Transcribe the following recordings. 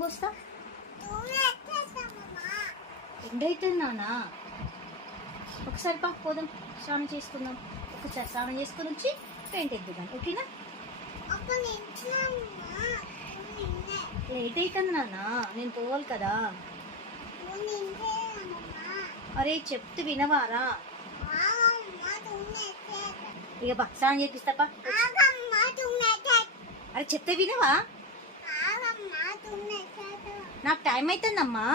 పోస్తా ఎండైతుంది నాన్న. ఒకసారి పోదాం, స్నానం చేసుకుందాం. ఒకసారి స్నానం చేసుకొని వచ్చి పెయింట్ ఎద్దుదాం, ఓకేనా? లేట్ అవుతుంది నాన్న, నేను పోవాలి కదా. అరే చెప్తూ వినవారా? ఇక స్నానం చేపిస్తాపా. అరే చెప్తే వినవా? నాకు టైం అవుతుందమ్మా.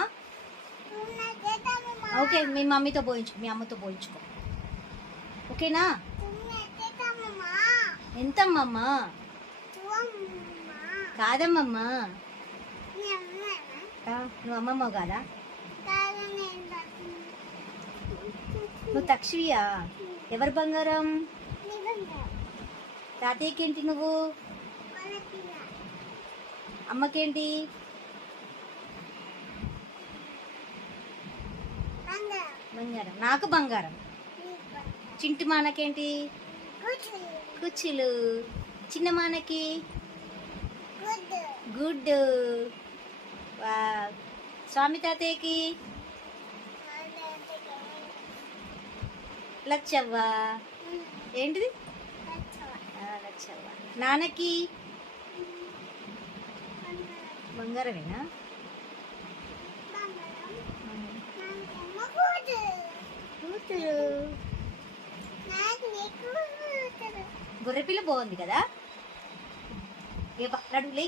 ఓకే, మీ మమ్మీతో పోయించుకో, మీ అమ్మతో పోయించుకో, ఓకేనా? ఎంతమ్మా? కాదమ్మమ్మా, నువ్వు అమ్మమ్మ కాదా? నువ్వు తక్షియా? ఎవరు బంగారం? తాతయ్యకేంటి నువ్వు? అమ్మకేంటి? బంగారం. నాకు బంగారం. చింటి మానకేంటి? కుచ్చులు. చిన్న మానకి గుడ్. స్వామి తాతయ్యకి లచ్చవ్వ. ఏంటిది? లచ్చవ్వ. నాన్నకి బంగారమేనా? గొర్రెపిల్ల బాగుంది కదా. ఏ నడు లే.